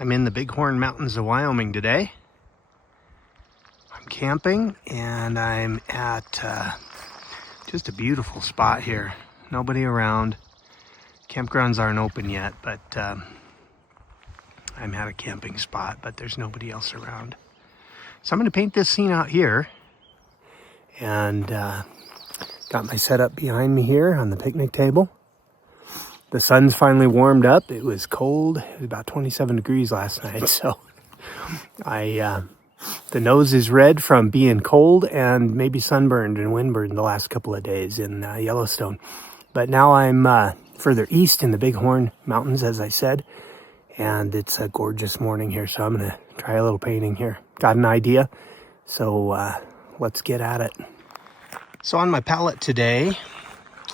I'm in the Bighorn Mountains of Wyoming today. I'm camping and I'm at just a beautiful spot here. Nobody around. Campgrounds aren't open yet, but I'm at a camping spot, but there's nobody else around. So I'm going to paint this scene out here. And got my setup behind me here on the picnic table. The sun's finally warmed up. It was cold. It was about 27 degrees last night, so the nose is red from being cold and maybe sunburned and windburned the last couple of days in Yellowstone. But now I'm further east in the Bighorn Mountains, as I said, and it's a gorgeous morning here, so I'm going to try a little painting here. Got an idea, so let's get at it. So on my palette today,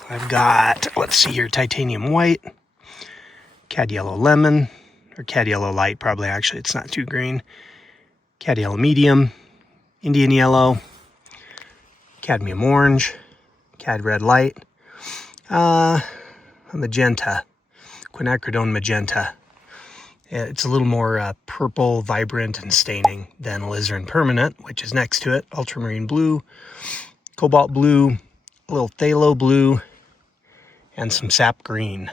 I've got, let's see here, titanium white, cad yellow lemon, or cad yellow light probably, actually, it's not too green, cad yellow medium, Indian yellow, cadmium orange, cad red light, a magenta, quinacridone magenta. It's a little more purple, vibrant, and staining than alizarin permanent, which is next to it, ultramarine blue, cobalt blue, a little phthalo blue, and some sap green.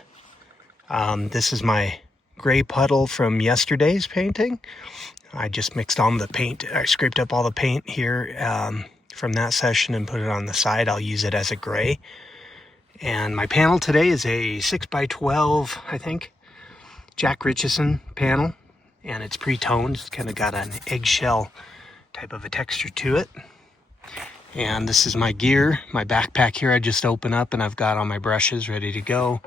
This is my gray puddle from yesterday's painting. I just mixed on the paint. I scraped up all the paint here from that session and put it on the side. I'll use it as a gray. And my panel today is a 6x12, I think, Jack Richardson panel. And it's pre-toned. It's kind of got an eggshell type of a texture to it. And this is my gear, my backpack here I just opened up, and I've got all my brushes ready to go.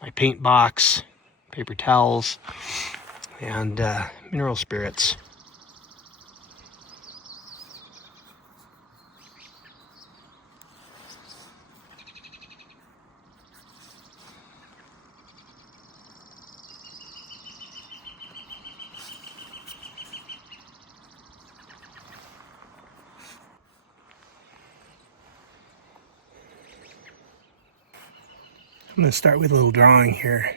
My paint box, paper towels, and mineral spirits. I'm going to start with a little drawing here.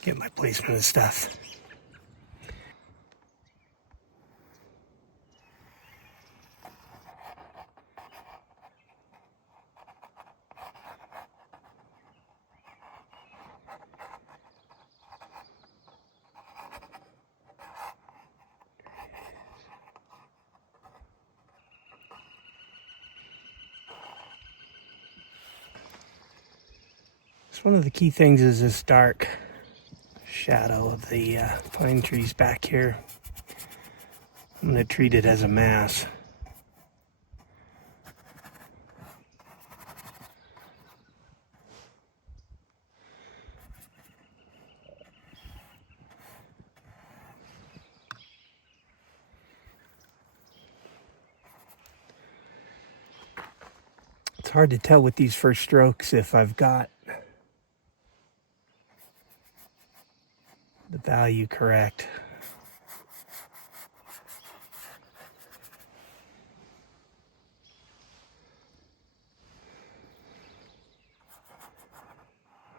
Get my placement of stuff. One of the key things is this dark shadow of the pine trees back here. I'm going to treat it as a mass. It's hard to tell with these first strokes if I've got the value correct.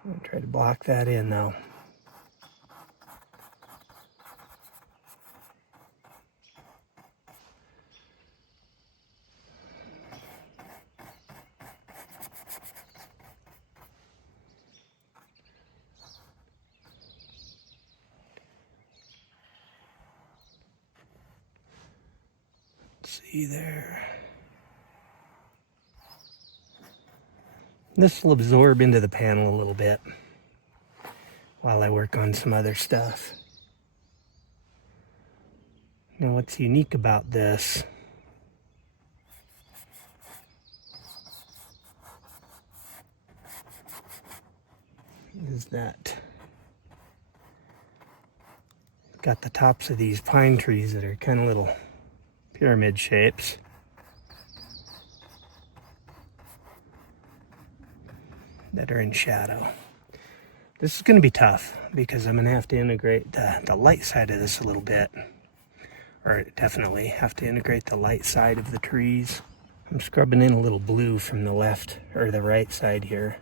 I'm going to try to block that in though. See there. This will absorb into the panel a little bit while I work on some other stuff. Now what's unique about this is that I've got the tops of these pine trees that are kind of little pyramid shapes. That are in shadow. This is going to be tough because I'm going to have to integrate the light side of this a little bit. Or definitely have to integrate the light side of the trees I'm scrubbing in a little blue from the left or the right side here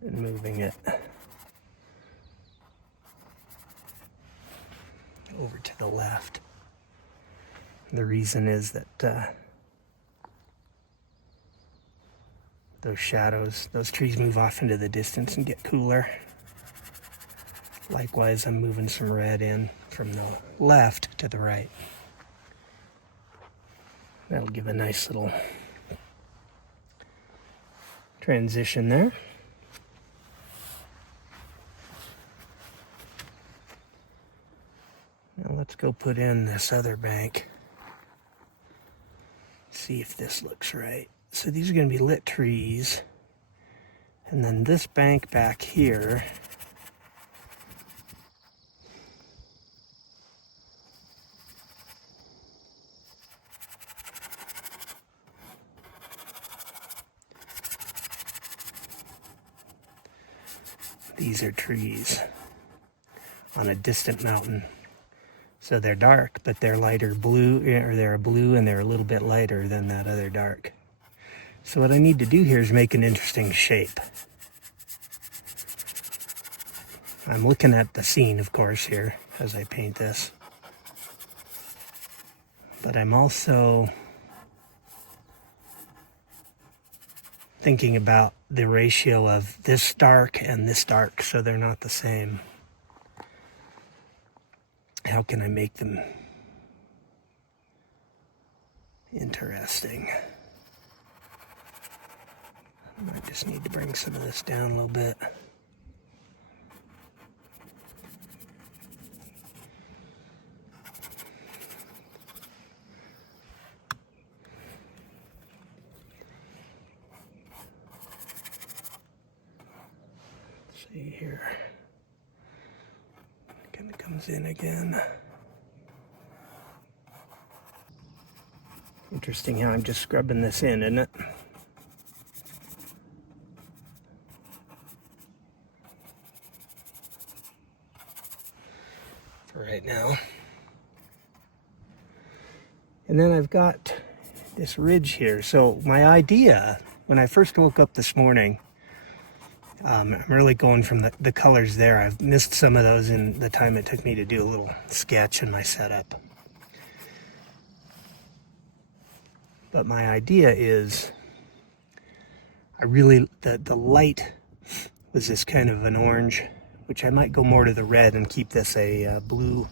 and moving it over to the left. The reason is that those shadows, those trees move off into the distance and get cooler. Likewise, I'm moving some red in from the left to the right. That'll give a nice little transition there. Now let's go put in this other bank. See if this looks right. So these are going to be lit trees. And then this bank back here these are trees on a distant mountain. So they're dark, but they're lighter blue, or they're a blue and they're a little bit lighter than that other dark. So what I need to do here is make an interesting shape. I'm looking at the scene, of course, here as I paint this. But I'm also thinking about the ratio of this dark and this dark, so they're not the same. How can I make them interesting? I just need to bring some of this down a little bit. Let's see here. Kind of comes in again. Interesting how I'm just scrubbing this in, isn't it? For right now. And then I've got this ridge here. So my idea, when I first woke up this morning, I'm really going from the colors there. I've missed some of those in the time it took me to do a little sketch in my setup. But my idea is, the light was this kind of an orange, which I might go more to the red and keep this a blue,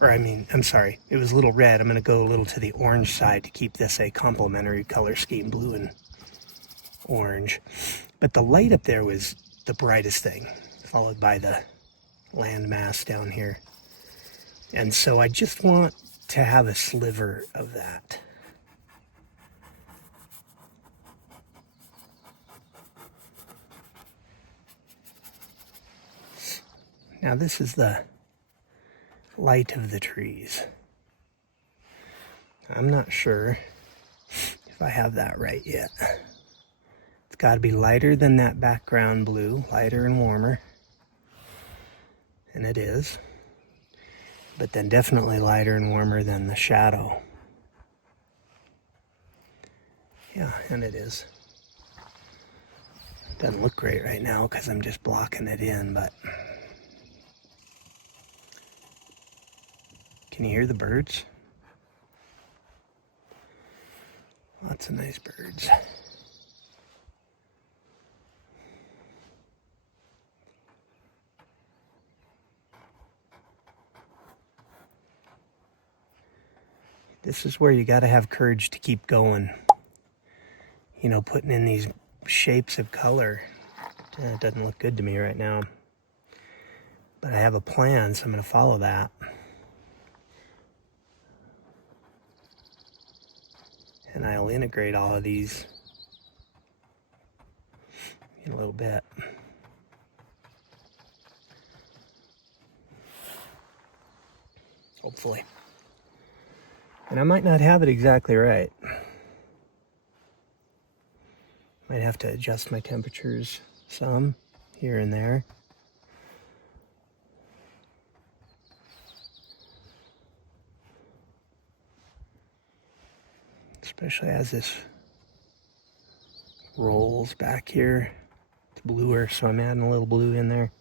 it was a little red. I'm going to go a little to the orange side to keep this a complementary color scheme, blue and orange. But the light up there was the brightest thing, followed by the landmass down here. And so I just want to have a sliver of that. Now this is the light of the trees. I'm not sure if I have that right yet. It's got to be lighter than that background blue, lighter and warmer. And it is. But then definitely lighter and warmer than the shadow. Yeah, and it is. Doesn't look great right now because I'm just blocking it in, but can you hear the birds? Lots of nice birds. This is where you got to have courage to keep going. You know, putting in these shapes of color. It doesn't look good to me right now. But I have a plan, so I'm going to follow that. And I'll integrate all of these in a little bit. Hopefully. And I might not have it exactly right. Might have to adjust my temperatures some here and there. especially as this rolls back here. It's bluer, so I'm adding a little blue in there.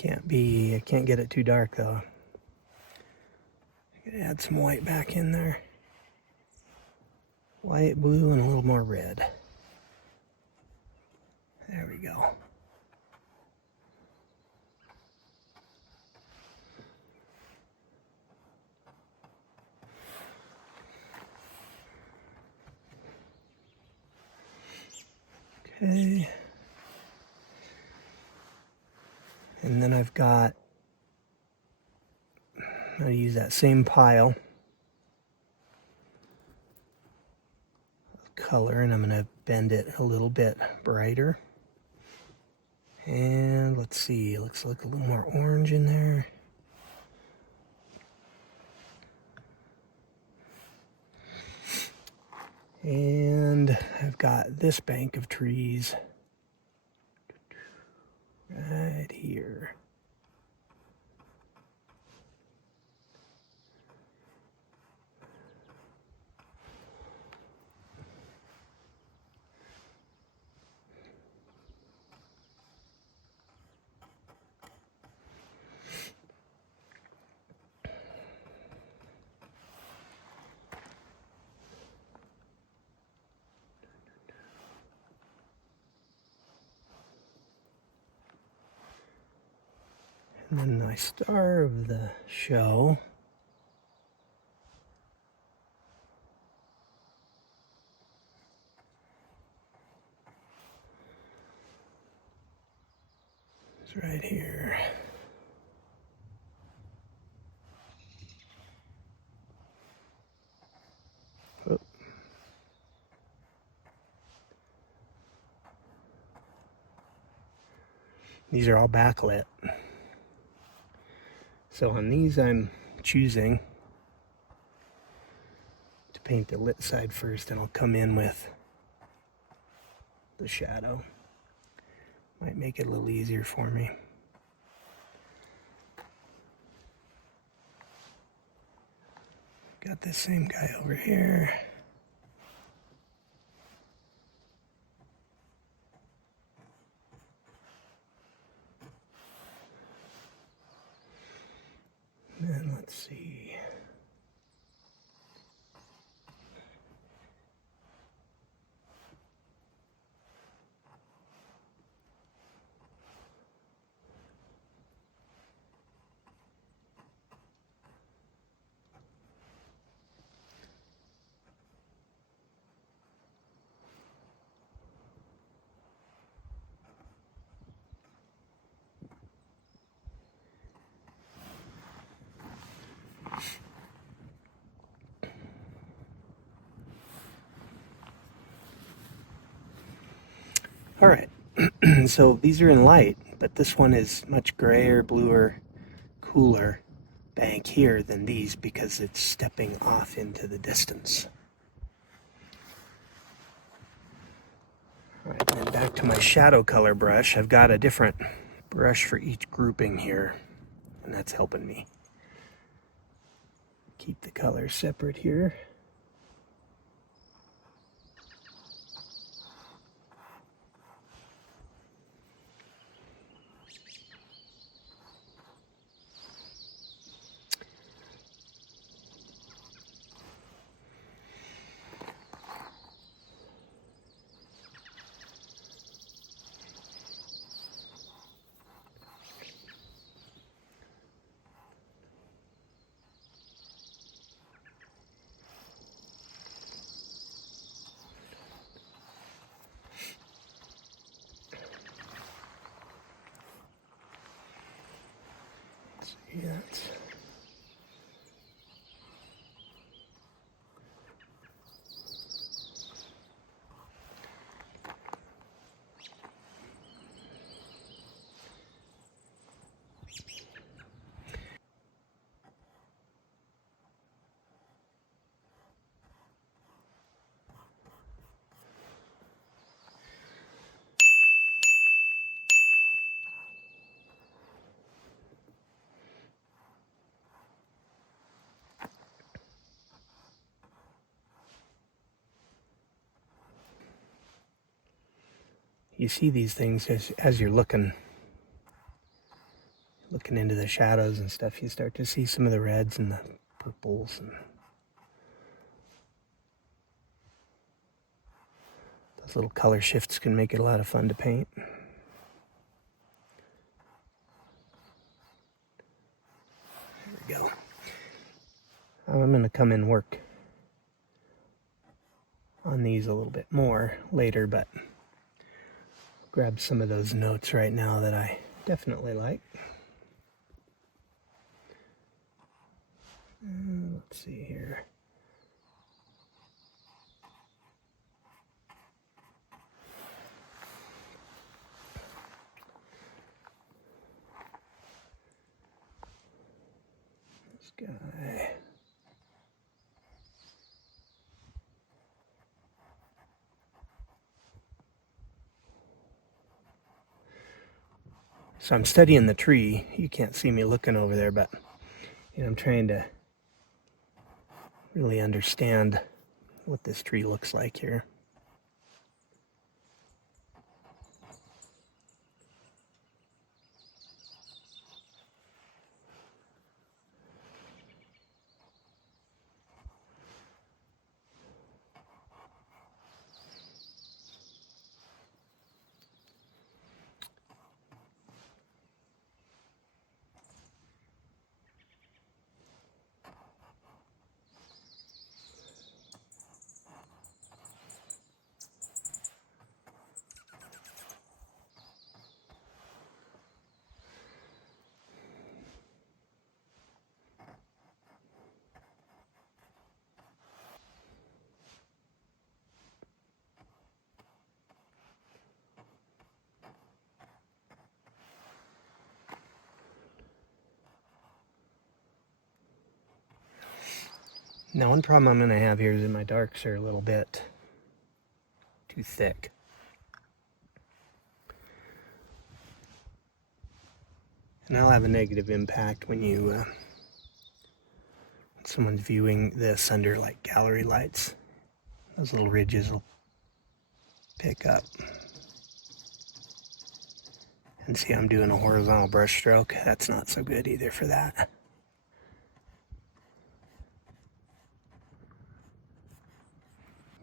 I can't get it too dark though. I gotta add some white back in there. White, blue, and a little more red. There we go. Okay. And then I've got, I'm going to use that same pile of color, and I'm going to bend it a little bit brighter. And let's see, it looks like a little more orange in there. And I've got this bank of trees right here. And then my star of the show is right here. Oh. These are all backlit. So on these I'm choosing to paint the lit side first, and I'll come in with the shadow. Might make it a little easier for me. Got this same guy over here. And let's see. All right, so these are in light, but this one is much grayer, bluer, cooler bank here than these because it's stepping off into the distance. All right, then back to my shadow color brush. I've got a different brush for each grouping here, and that's helping me keep the colors separate here. See that? you see these things as you're looking into the shadows and stuff. You start to see some of the reds and the purples, and those little color shifts can make it a lot of fun to paint. There we go. I'm going to come and work on these a little bit more later, but grab some of those notes right now that I definitely like. Let's see here. This guy. So I'm studying the tree. You can't see me looking over there, but I'm trying to really understand what this tree looks like here. Now, one problem I'm going to have here is that my darks are a little bit too thick. And that'll have a negative impact when someone's viewing this under like gallery lights. Those little ridges will pick up. And see, I'm doing a horizontal brush stroke. That's not so good either for that.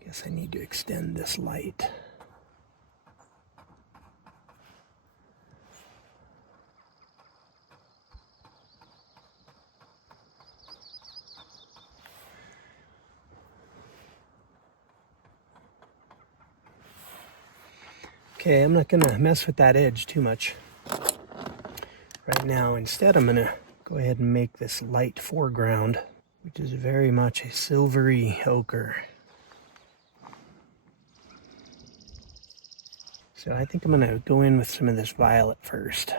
Guess I need to extend this light. Okay, I'm not gonna mess with that edge too much right now. Instead, I'm gonna go ahead and make this light foreground, which is very much a silvery ochre. So I think I'm gonna go in with some of this violet first.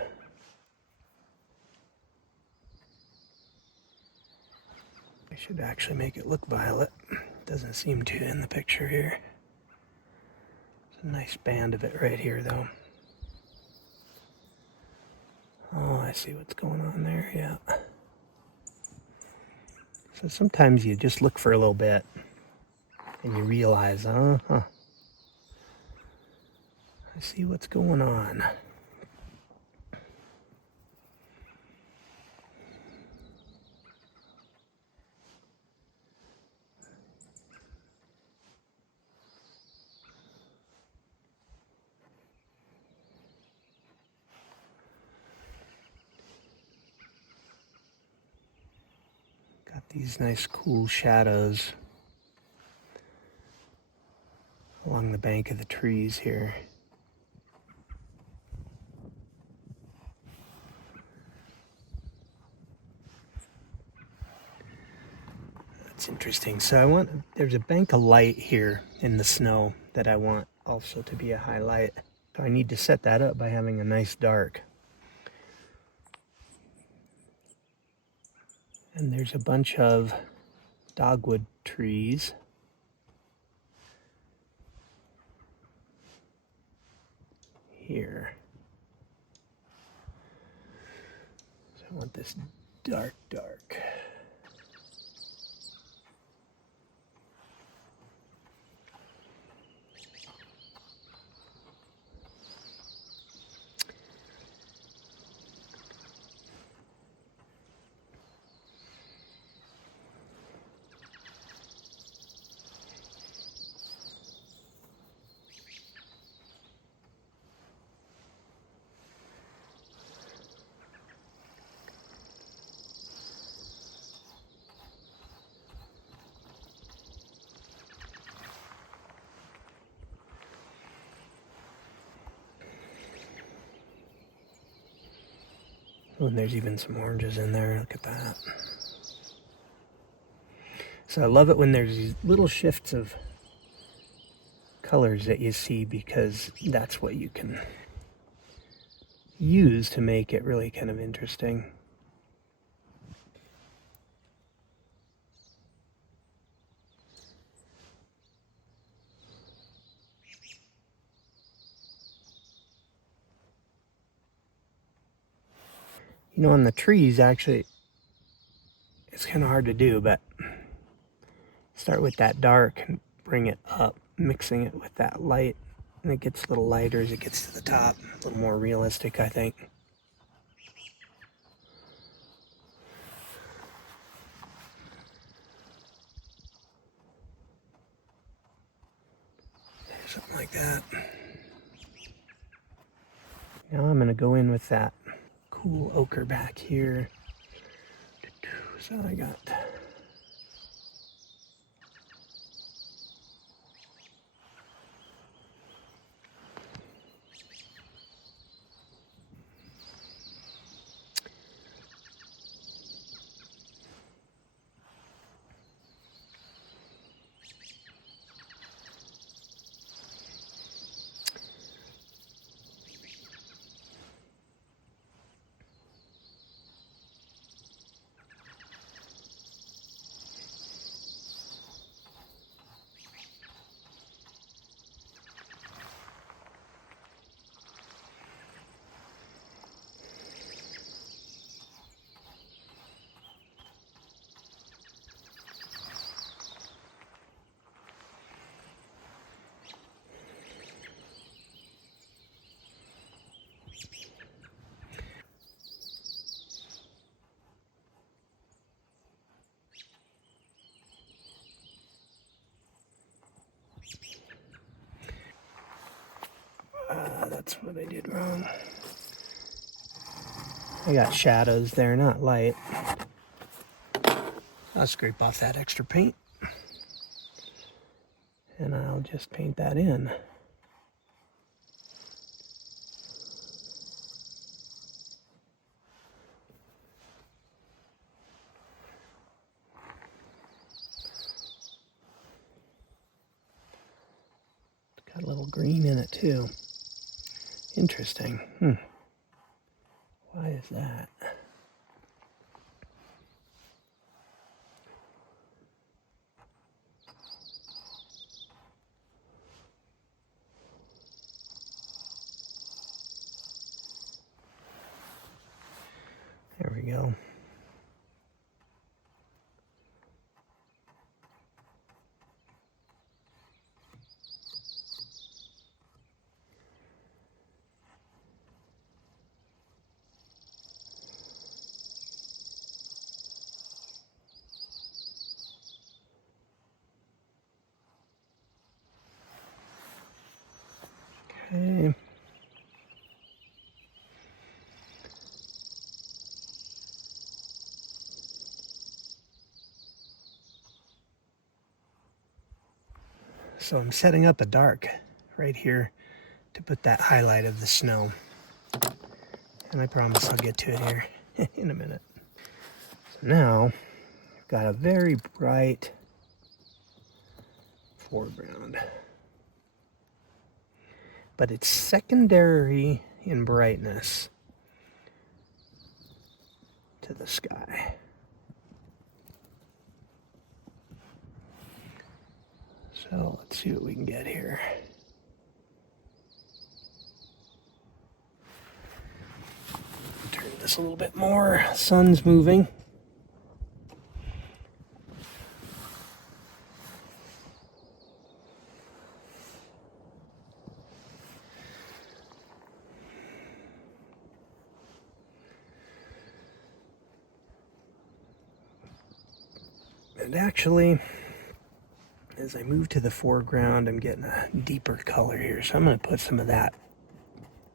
I should actually make it look violet. Doesn't seem to in the picture here. There's a nice band of it right here though. Oh, I see what's going on there, yeah. So sometimes you just look for a little bit and you realize, I see what's going on. Got these nice cool shadows along the bank of the trees here. That's interesting. So there's a bank of light here in the snow that I want also to be a highlight. So I need to set that up by having a nice dark. And there's a bunch of dogwood trees. Here. So I want this dark. Oh, and there's even some oranges in there. Look at that. So I love it when there's these little shifts of colors that you see, because that's what you can use to make it really kind of interesting. You know, on the trees, actually, it's kind of hard to do, but start with that dark and bring it up, mixing it with that light, and it gets a little lighter as it gets to the top. A little more realistic, I think. Something like that. Now I'm going to go in with that cool ochre back here. So I got that's what I did wrong. I got shadows there, not light. I'll scrape off that extra paint, and I'll just paint that in. Got a little green in it too. Interesting. Why is that? There we go. Okay. So I'm setting up a dark right here to put that highlight of the snow. And I promise I'll get to it here in a minute. So now I've got a very bright foreground, but it's secondary in brightness to the sky. So let's see what we can get here. Turn this a little bit more. Sun's moving. And actually, as I move to the foreground, I'm getting a deeper color here. So I'm going to put some of that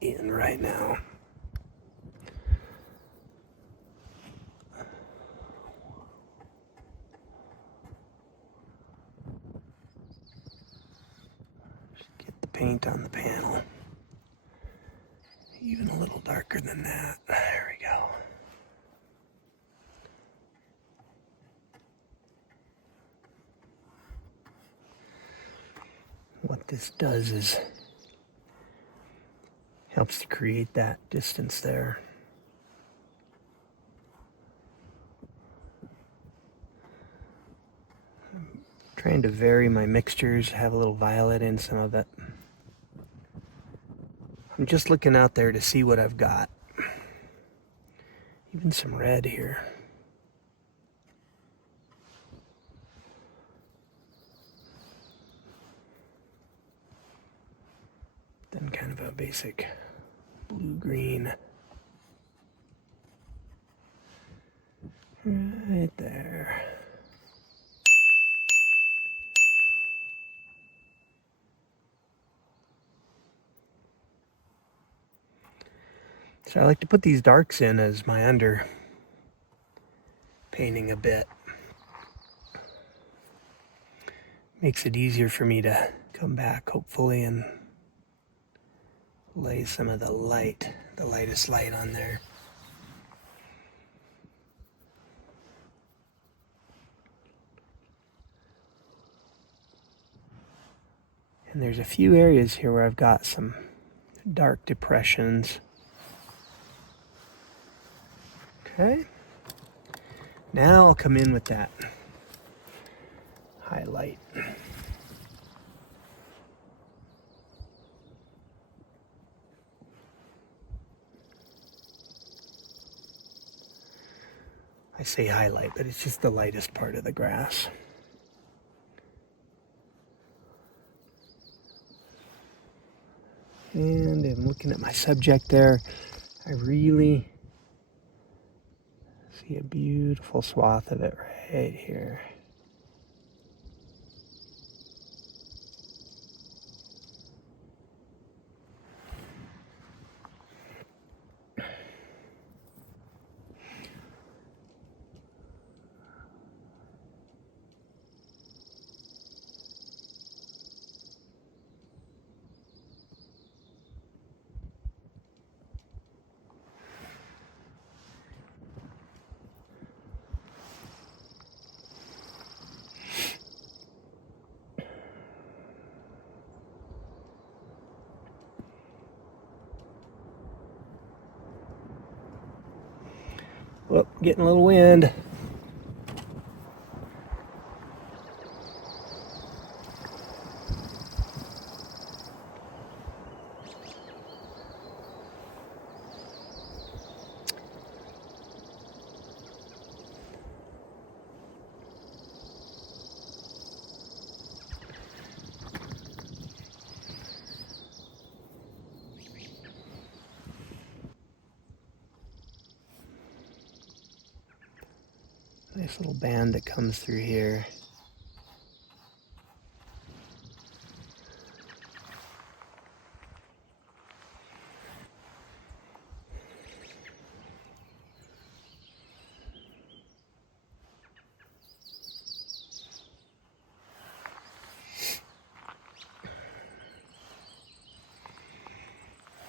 in right now. Just get the paint on the panel. Even a little darker than that. There we go. what this does is helps to create that distance there. I'm trying to vary my mixtures, have a little violet in some of it. I'm just looking out there to see what I've got. Even some red here. Then kind of a basic blue-green. Right there. So I like to put these darks in as my under painting a bit. Makes it easier for me to come back, hopefully, and lay some of the light, the lightest light on there. And there's a few areas here where I've got some dark depressions. Okay. Now I'll come in with that highlight. I say highlight, but it's just the lightest part of the grass. And I'm looking at my subject there. I really see a beautiful swath of it right here. Well, getting a little wind. Nice little band that comes through here.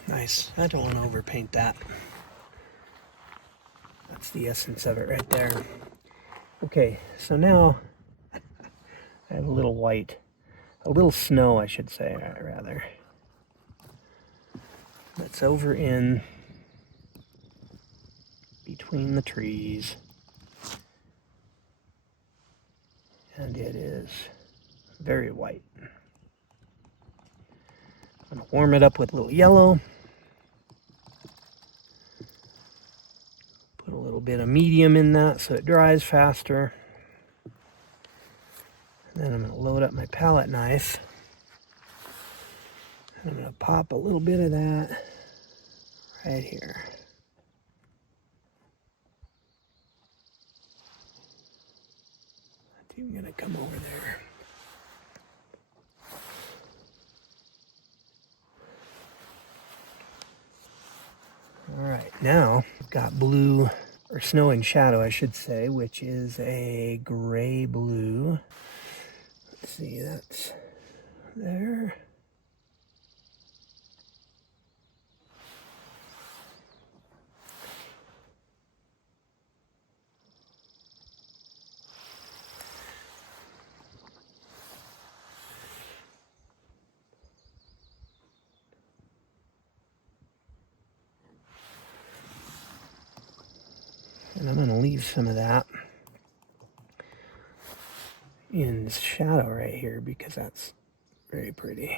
Nice. I don't want to overpaint that. That's the essence of it right there. Okay, so now I have a little white, a little snow, I should say, rather. That's over in between the trees. And it is very white. I'm going to warm it up with a little yellow. Put a little bit of medium in that so it dries faster. And then I'm going to load up my palette knife. And I'm going to pop a little bit of that right here. I'm going to come over there. All right, now I've got blue, or snow and shadow, I should say, which is a gray blue. Let's see, that's there. And I'm going to leave some of that in shadow right here because that's very pretty.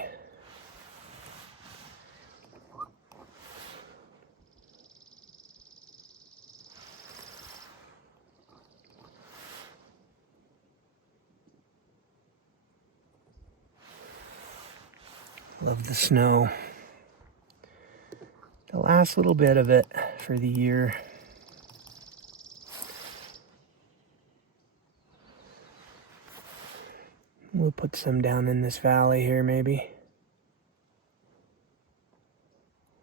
Love the snow. The last little bit of it for the year. We'll put some down in this valley here maybe.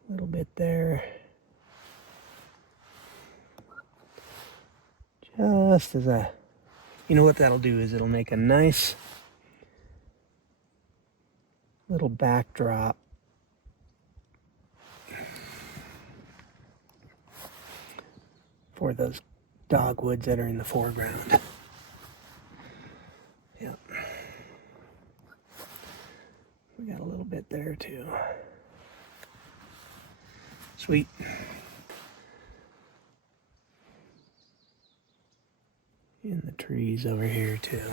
A little bit there. Just as a, you know what that'll do is it'll make a nice little backdrop for those dogwoods that are in the foreground. Yep. We got a little bit there too. Sweet. In the trees over here too.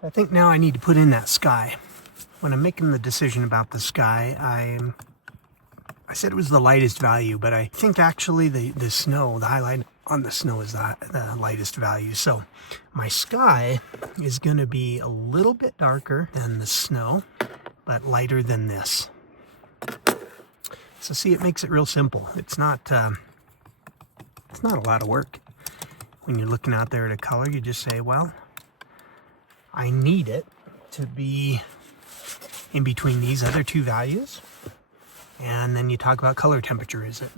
I think now I need to put in that sky. When I'm making the decision about the sky, I said it was the lightest value, but I think actually the snow, the highlight on the snow is the lightest value. So my sky is going to be a little bit darker than the snow, but lighter than this. So see, it makes it real simple. It's not a lot of work. When you're looking out there at a color, you just say, well, I need it to be in between these other two values. And then you talk about color temperature. Is it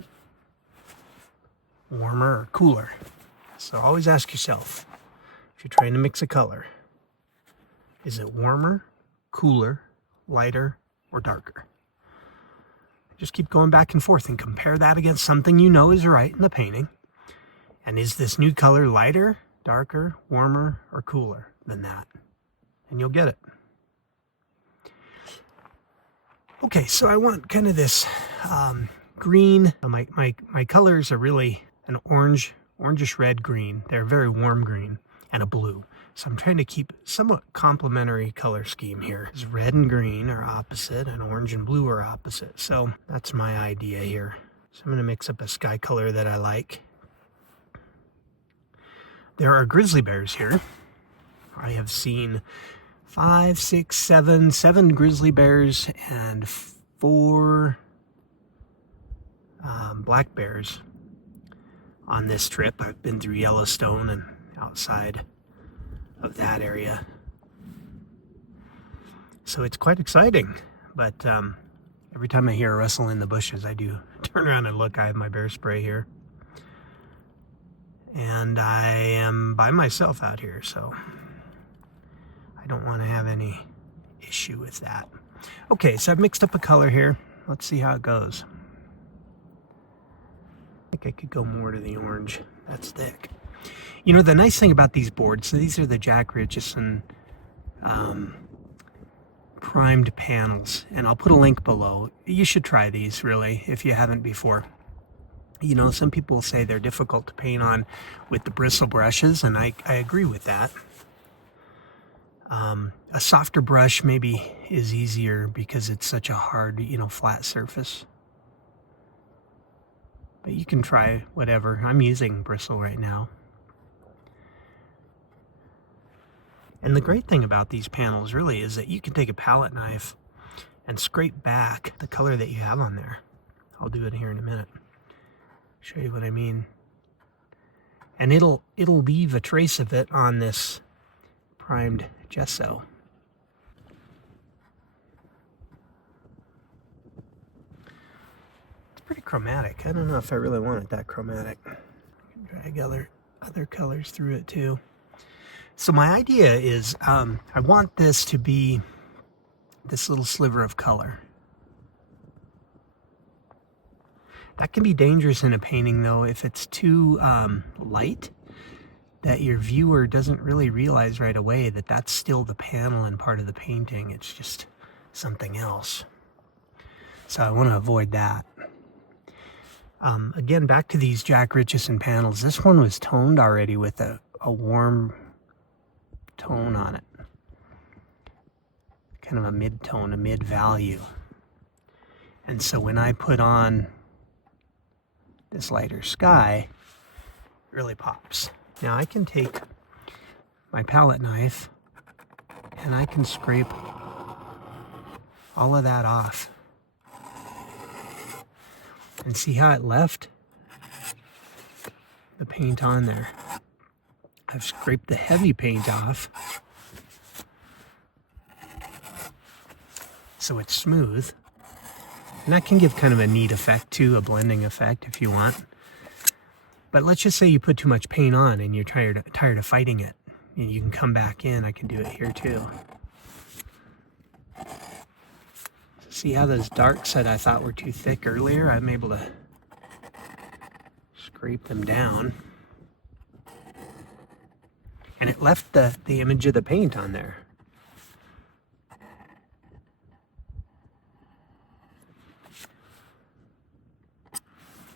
warmer or cooler? So always ask yourself, if you're trying to mix a color, is it warmer, cooler, lighter, or darker? Just keep going back and forth and compare that against something you know is right in the painting. And is this new color lighter, darker, warmer, or cooler than that? And you'll get it. Okay, so I want kind of this green. My colors are really an orangish red green. They're very warm green, and a blue. So I'm trying to keep somewhat complementary color scheme here. Because red and green are opposite, and orange and blue are opposite. So that's my idea here. So I'm going to mix up a sky color that I like. There are grizzly bears here. I have seen 5, 6, 7 grizzly bears and 4 black bears on this trip. I've been through Yellowstone and outside of that area. So it's quite exciting, but every time I hear a rustle in the bushes, I do turn around and look. I have my bear spray here. And I am by myself out here, so I don't want to have any issue with that. Okay, so I've mixed up a color here. Let's see how it goes. I think I could go more to the orange. That's thick. You know, the nice thing about these boards, so these are the Jack Richardson primed panels, and I'll put a link below. You should try these, really, if you haven't before. You know, some people say they're difficult to paint on with the bristle brushes, and I agree with that. A softer brush maybe is easier because it's such a hard, you know, flat surface. But you can try whatever. I'm using bristle right now. And the great thing about these panels really is that you can take a palette knife and scrape back the color that you have on there. I'll do it here in a minute. Show you what I mean. And it'll leave a trace of it on this primed gesso. It's pretty chromatic. I don't know if I really want it that chromatic. I can drag other colors through it too. So my idea is I want this to be this little sliver of color. That can be dangerous in a painting, though, if it's too light, that your viewer doesn't really realize right away that that's still the panel and part of the painting. It's just something else. So I want to avoid that. Again, back to these Jack Richardson panels. This one was toned already with a warm tone on it. Kind of a mid-tone, a mid-value. And so when I put on this lighter sky, it really pops. Now I can take my palette knife and I can scrape all of that off. And see how it left the paint on there. I've scraped the heavy paint off so it's smooth. And that can give kind of a neat effect too, a blending effect if you want. But let's just say you put too much paint on and you're tired of fighting it. And you can come back in. I can do it here too. See how those darks that I thought were too thick earlier, I'm able to scrape them down. And it left the image of the paint on there.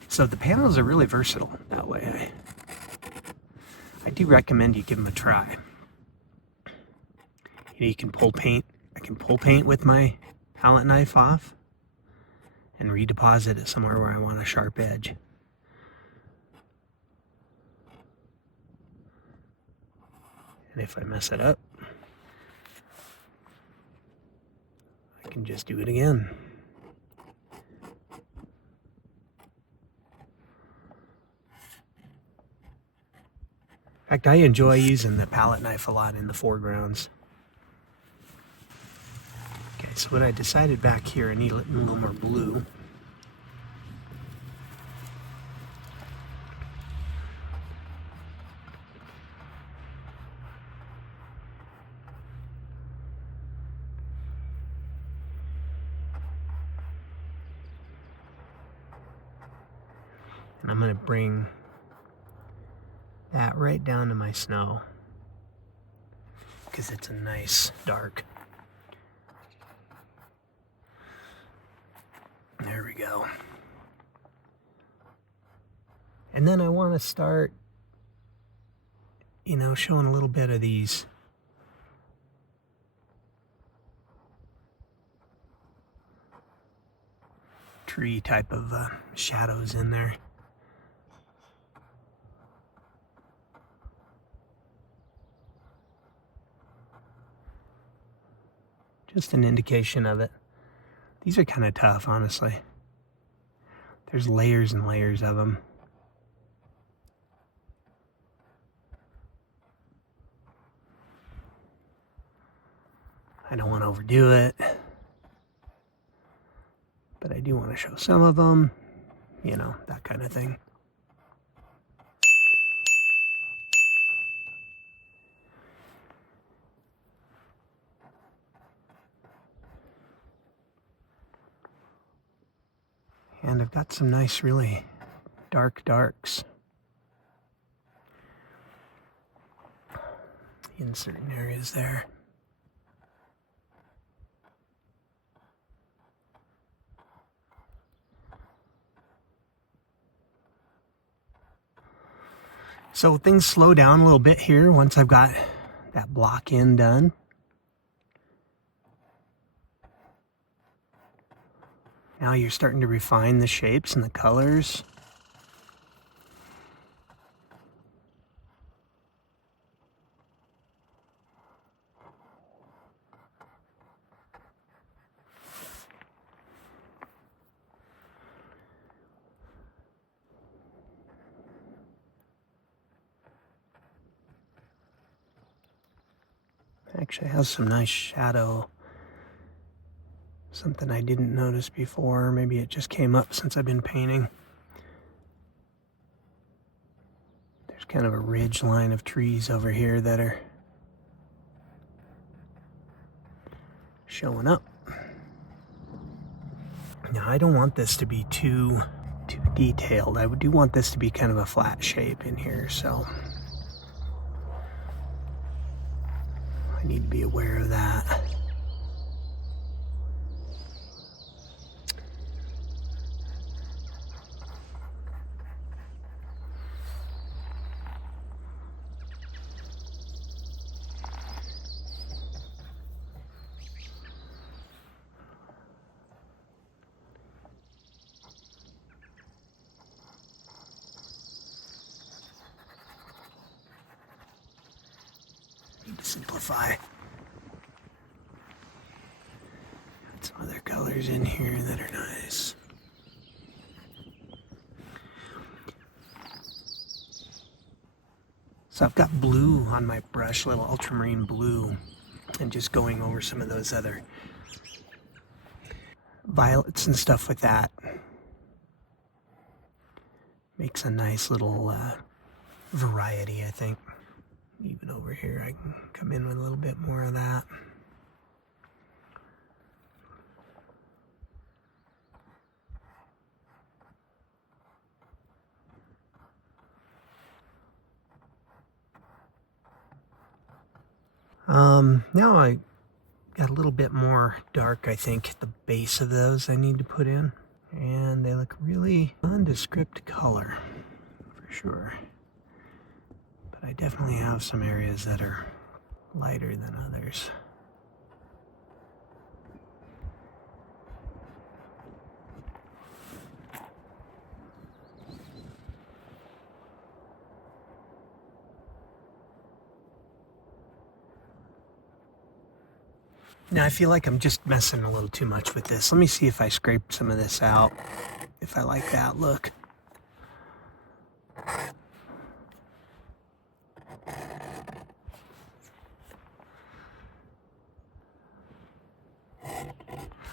So the panels are really versatile that way. I do recommend you give them a try. You can pull paint. I can pull paint with my palette knife off and redeposit it somewhere where I want a sharp edge. And if I mess it up, I can just do it again. In fact, I enjoy using the palette knife a lot in the foregrounds. Okay, so what I decided back here, I need a little more blue. And I'm going to bring that right down to my snow because it's a nice dark. There we go. And then I want to start, showing a little bit of these tree type of shadows in there. Just an indication of it. These are kind of tough, honestly. There's layers and layers of them. I don't want to overdo it, but I do want to show some of them, that kind of thing. And I've got some nice, really dark darks in certain areas there. So things slow down a little bit here once I've got that block in done. Now you're starting to refine the shapes and the colors. Actually has some nice shadow. Something I didn't notice before. Maybe it just came up since I've been painting. There's kind of a ridge line of trees over here that are showing up. Now I don't want this to be too detailed. I do want this to be kind of a flat shape in here, so I need to be aware of that. simplify. Got some other colors in here that are nice. So I've got blue on my brush, a little ultramarine blue, and just going over some of those other violets and stuff with that. Makes a nice little variety, I think. Even over here, I can come in with a little bit more of that. Now I got a little bit more dark, I think, at the base of those I need to put in. And they look really nondescript color, for sure. But I definitely have some areas that are lighter than others. Now I feel like I'm just messing a little too much with this. Let me see if I scrape some of this out, if I like that look.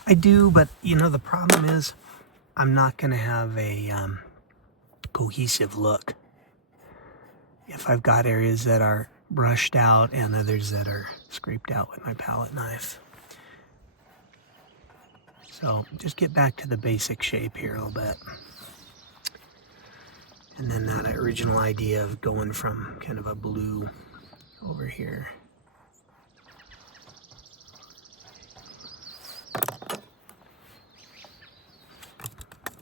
I do, but you know, the problem is I'm not going to have a cohesive look if I've got areas that are brushed out and others that are scraped out with my palette knife. So just get back to the basic shape here a little bit. And then that original idea of going from kind of a blue over here.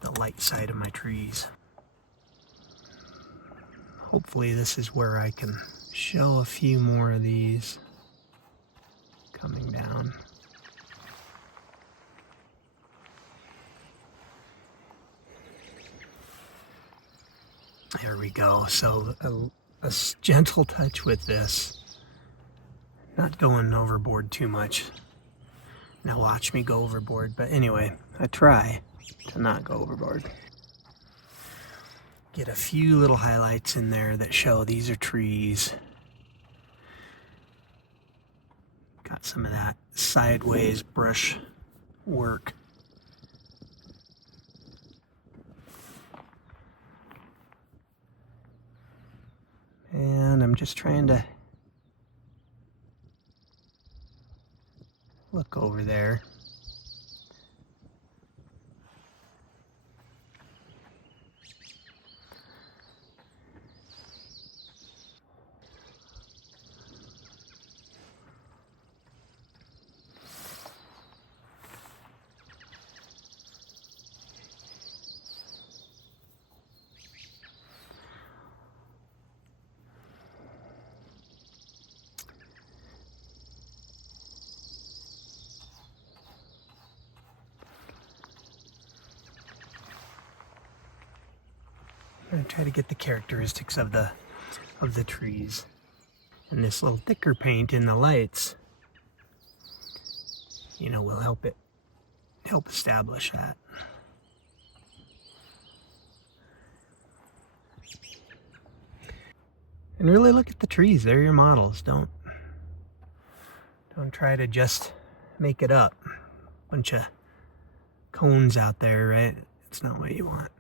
The light side of my trees. Hopefully this is where I can show a few more of these coming down. There we go. So a gentle touch with this. Not going overboard too much. Now watch me go overboard. But anyway, I try to not go overboard. Get a few little highlights in there that show these are trees. Got some of that sideways brush work. And I'm just trying to look over there. I'm going to try to get the characteristics of the trees. And this little thicker paint in the lights, you know, will help establish that. And really look at the trees. They're your models. Don't try to just make it up. Bunch of cones out there, right? It's not what you want.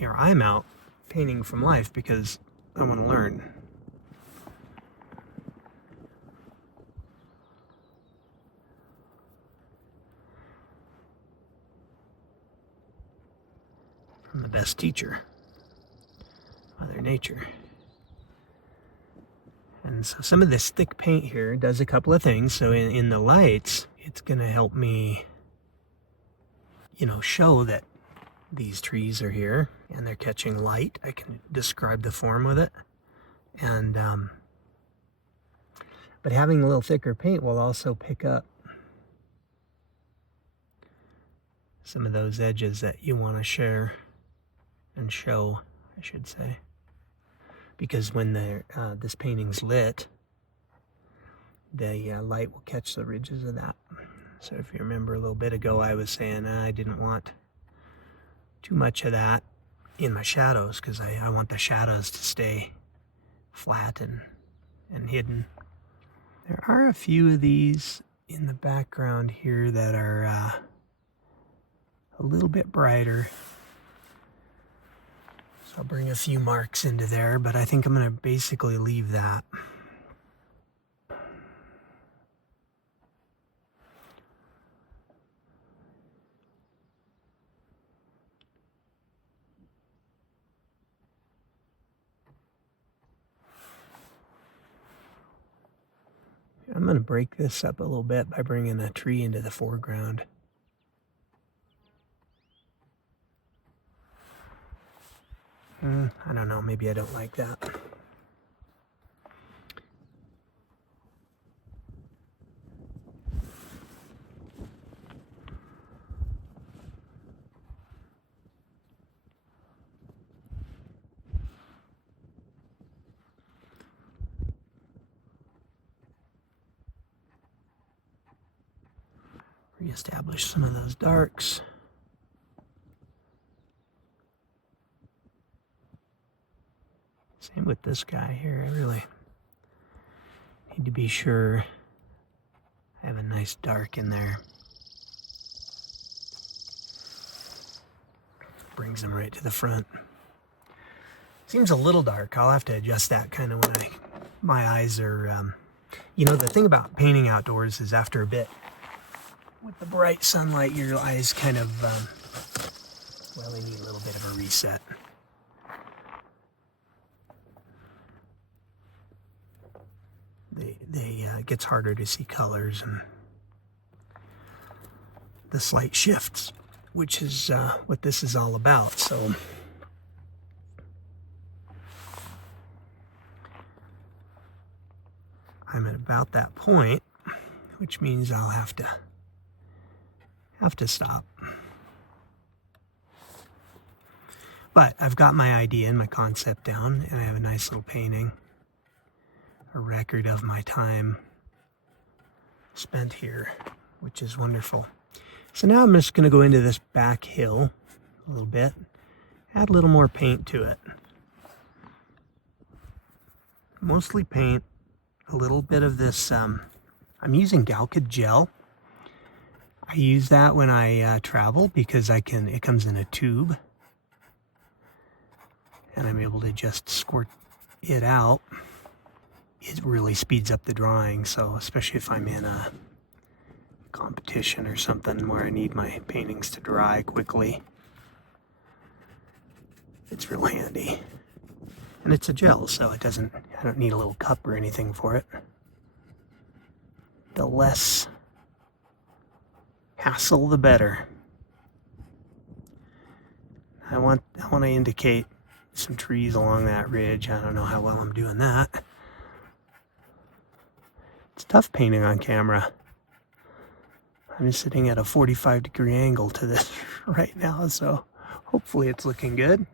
I'm out painting from life because I want to learn. From the best teacher, Mother Nature. And so some of this thick paint here does a couple of things. So in the lights, it's going to help me, you know, show that these trees are here and they're catching light. I can describe the form with it. And but having a little thicker paint will also pick up some of those edges that you want to share and show, I should say. because when this painting's lit, the light will catch the ridges of that. So if you remember a little bit ago, I was saying I didn't want too much of that in my shadows, because I want the shadows to stay flat and hidden. There are a few of these in the background here that are a little bit brighter. So I'll bring a few marks into there, but I think I'm going to basically leave that. I'm going to break this up a little bit by bringing a tree into the foreground. I don't know, maybe I don't like that. Reestablish some of those darks. Same with this guy here. I really need to be sure I have a nice dark in there. Brings them right to the front. Seems a little dark. I'll have to adjust that kind of when my eyes are, you know, the thing about painting outdoors is after a bit, with the bright sunlight, your eyes kind of, well, they need a little bit of a reset. It gets harder to see colors and the slight shifts, which is what this is all about. So I'm at about that point, which means I'll have to stop. But I've got my idea and my concept down, and I have a nice little painting, a record of my time spent here, which is wonderful. So now I'm just going to go into this back hill a little bit, add a little more paint to it. Mostly paint, a little bit of this, I'm using Galkid gel. I use that when I travel because it comes in a tube, and I'm able to just squirt it out. It really speeds up the drying, so especially if I'm in a competition or something where I need my paintings to dry quickly, it's real handy. And it's a gel, so I don't need a little cup or anything for it. The less hassle, the better. I want to indicate some trees along that ridge. I don't know how well I'm doing that. It's tough painting on camera. I'm sitting at a 45-degree angle to this right now, so hopefully it's looking good.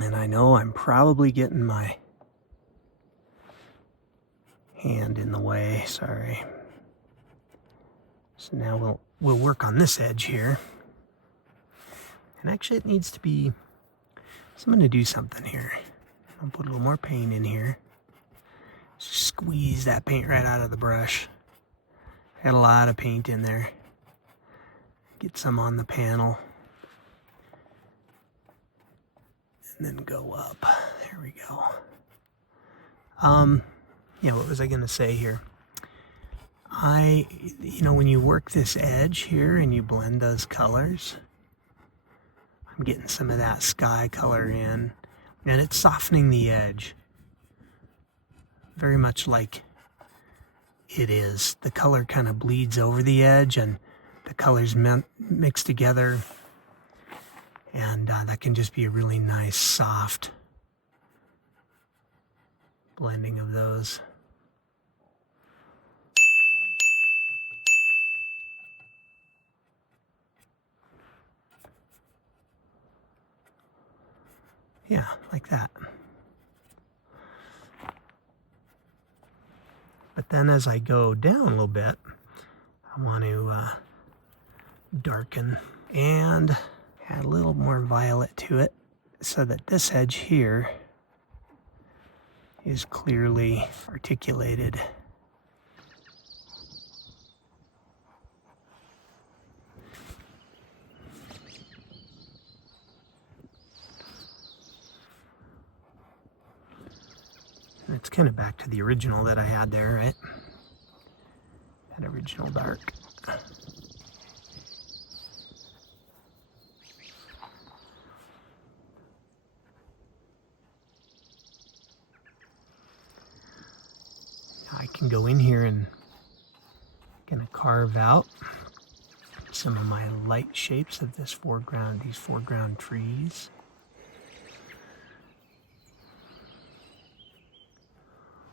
And I know I'm probably getting my hand in the way, sorry. So now we'll work on this edge here. And actually it needs to be, so I'm going to do something here. I'll put a little more paint in here. Squeeze that paint right out of the brush. Had a lot of paint in there. Get some on the panel. And then go up. There we go. Yeah, what was I going to say here? When you work this edge here and you blend those colors, I'm getting some of that sky color in, and it's softening the edge. Very much like it is. The color kind of bleeds over the edge and the colors mix together, and that can just be a really nice soft blending of those. Yeah, like that. But then as I go down a little bit, I want to darken and add a little more violet to it so that this edge here is clearly articulated. And it's kind of back to the original that I had there, right? That original dark. I can go in here and gonna carve out some of my light shapes of this foreground, these foreground trees.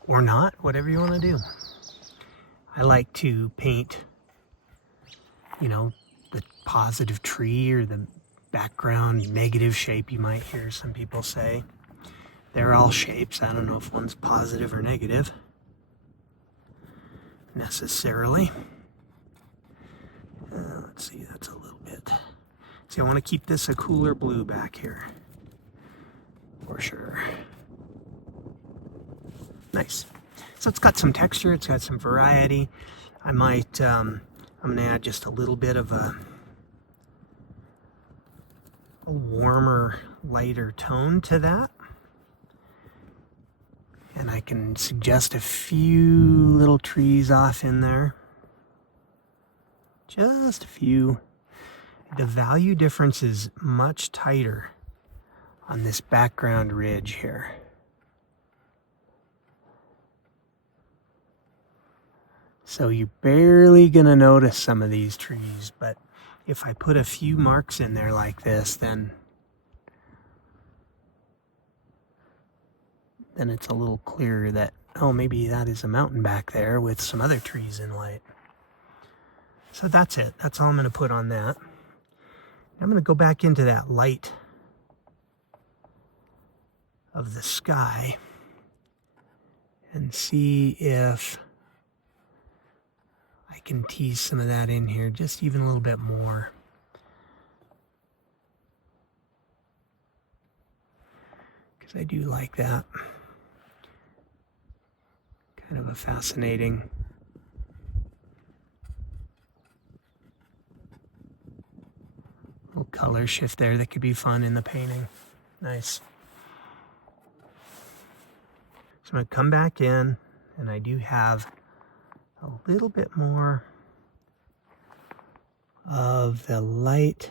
Or not, whatever you want to do. I like to paint, you know, the positive tree or the background negative shape, you might hear some people say. They're all shapes. I don't know if one's positive or negative necessarily. Let's see, that's a little bit. See, I want to keep this a cooler blue back here for sure. Nice. So it's got some texture, it's got some variety. I might, I'm going to add just a little bit of a warmer, lighter tone to that. And I can suggest a few little trees off in there. Just a few. The value difference is much tighter on this background ridge here. So you're barely gonna notice some of these trees, but if I put a few marks in there like this, then it's a little clearer that, oh, maybe that is a mountain back there with some other trees in light. So that's it. That's all I'm gonna put on that. I'm gonna go back into that light of the sky and see if I can tease some of that in here, just even a little bit more. Because I do like that. Kind of a fascinating little color shift there that could be fun in the painting. Nice. So I'm going to come back in, and I do have a little bit more of the light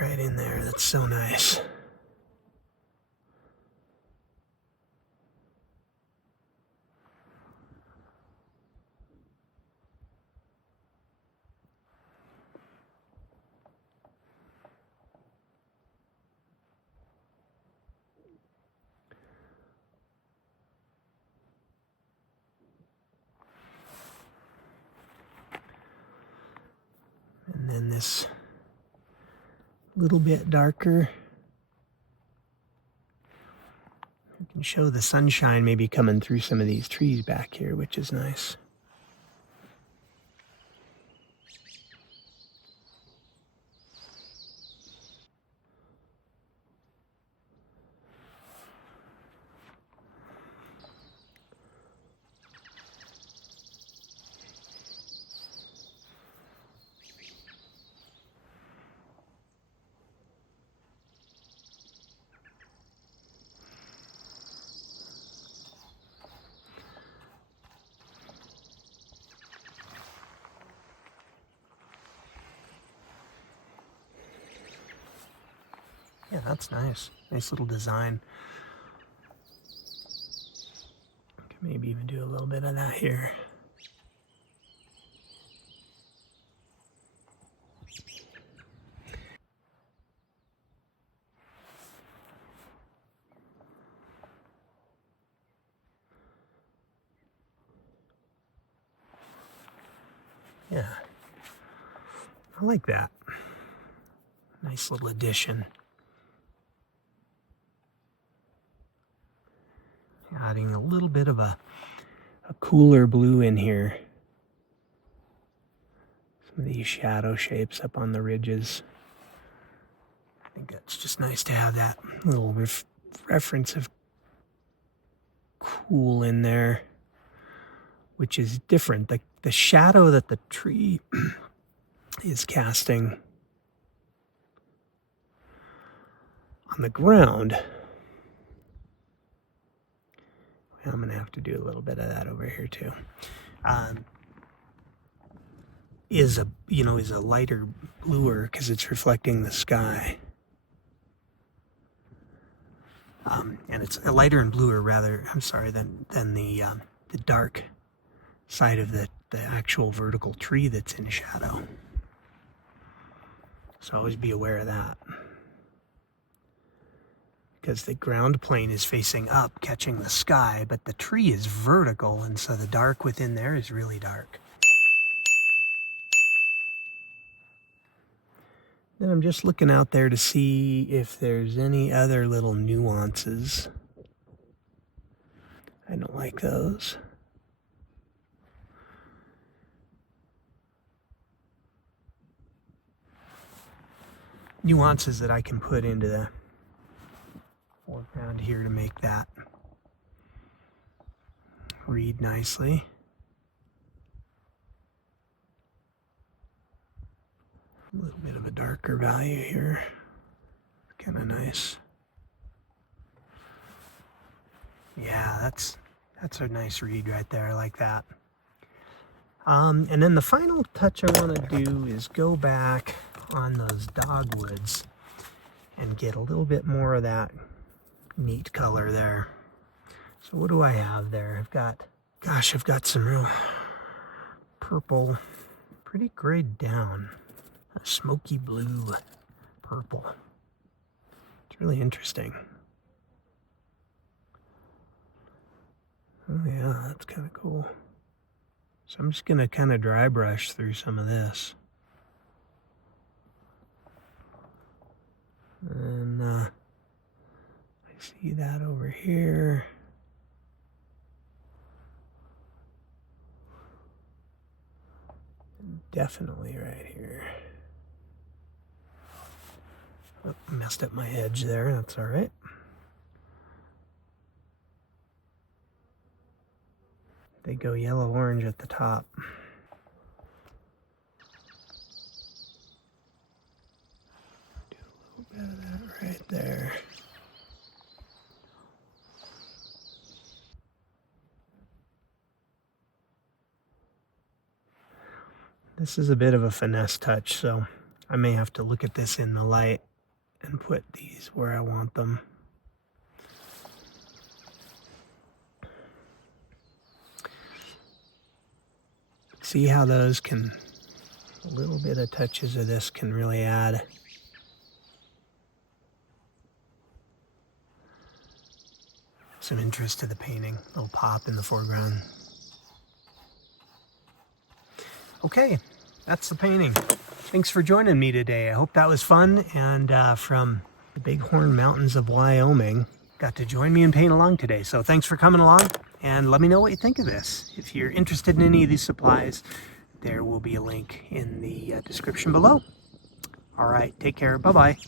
right in there. That's so nice. And then this little bit darker. You can show the sunshine maybe coming through some of these trees back here, which is nice. Yeah, that's nice. Nice little design. Can maybe even do a little bit of that here. Yeah, I like that. Nice little addition. Adding a little bit of a cooler blue in here. Some of these shadow shapes up on the ridges. I think that's just nice to have that little reference of cool in there, which is different. The shadow that the tree is casting on the ground, I'm going to have to do a little bit of that over here too, is a lighter bluer because it's reflecting the sky. And it's a lighter and bluer rather, than the dark side of the actual vertical tree that's in shadow. So always be aware of that. Because the ground plane is facing up, catching the sky, but the tree is vertical, and so the dark within there is really dark. Then I'm just looking out there to see if there's any other little nuances. I don't like those. Nuances that I can put into the foreground here to make that read nicely. A little bit of a darker value here. Kind of nice. Yeah, that's a nice read right there. I like that. And then the final touch I want to do is go back on those dogwoods and get a little bit more of that neat color there. So what do I have there? I've got some real purple, pretty grayed down, a smoky blue purple. It's really interesting. Oh yeah, that's kind of cool. So I'm just gonna kind of dry brush through some of this. And I see that over here. Definitely right here. Oh, messed up my edge there, that's all right. They go yellow-orange at the top. Do a little bit of that right there. This is a bit of a finesse touch, so I may have to look at this in the light and put these where I want them. See how those can, a little bit of touches of this can really add some interest to the painting, a little pop in the foreground. Okay, that's the painting. Thanks for joining me today. I hope that was fun. And from the Bighorn Mountains of Wyoming, got to join me and paint along today. So thanks for coming along, and let me know what you think of this. If you're interested in any of these supplies, there will be a link in the description below. All right, take care. Bye-bye.